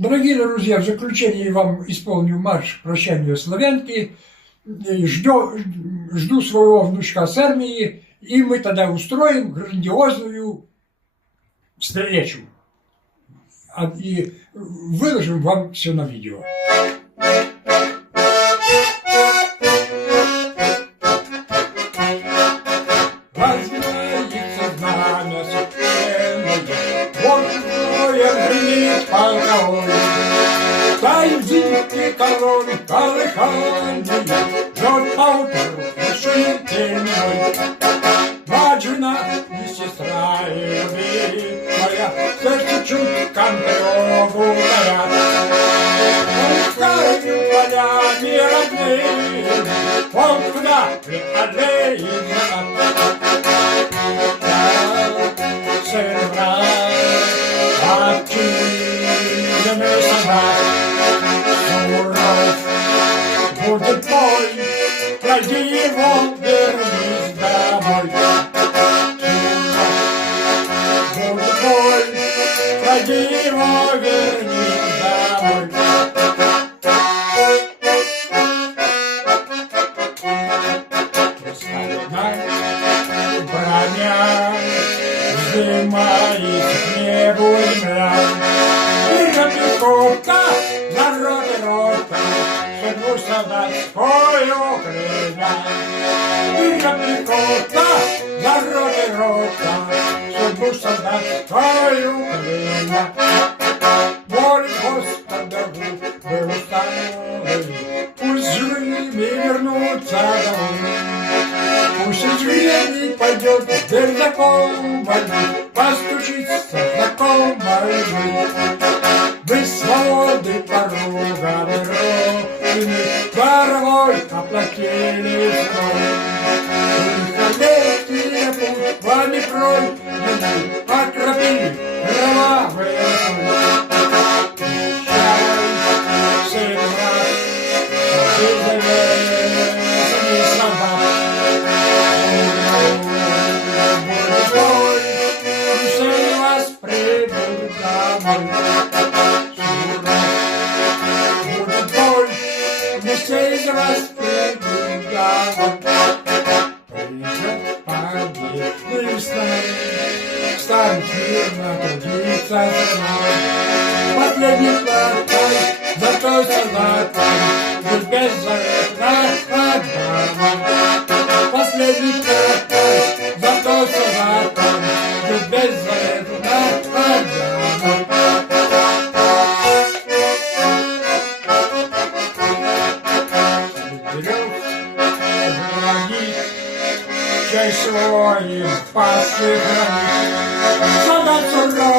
Дорогие друзья, в заключение вам исполню марш прощания славянки. Жду своего внучка с армии, и мы тогда устроим грандиозную встречу. И выложим вам все на видео. Размается знамя священное, гордое гремит полковой. Тайзинки короны колыхания, жжет поутру решительной. Мать, жена и сестра любимая, сердце чуть контролу горят. Полыхают полями родные, полк туда преодолеет закат. Сын брат, отчизны солдат, суров будет бой, пройди его, вернись домой. Суров будет бой, пройди его, вернись домой. Броня вздымает к небу земля, и Копейковка, народ и рота, судьбу солдатскую кляня. И Копейковка, народ и рота, судьбу солдатскую кляня. Воля Господа вы установили, пусть живыми вернутся домой. Пусть извини пойдет дверь знакомой, постучится знакомой. Вы свободы порога родины дорогой оплатили ценой. Легкий путь вами пройденный, окропили кровавые рукой. Сын брат, железный солдат, все из вас придут домой. Придет победный стан, станет мирно трудиться страна. Последний платай, зато солдатам будет беззаветно отдана. Последний платай, зато солдатам будет беззаветно отдана. Часть своих пасых солдат суров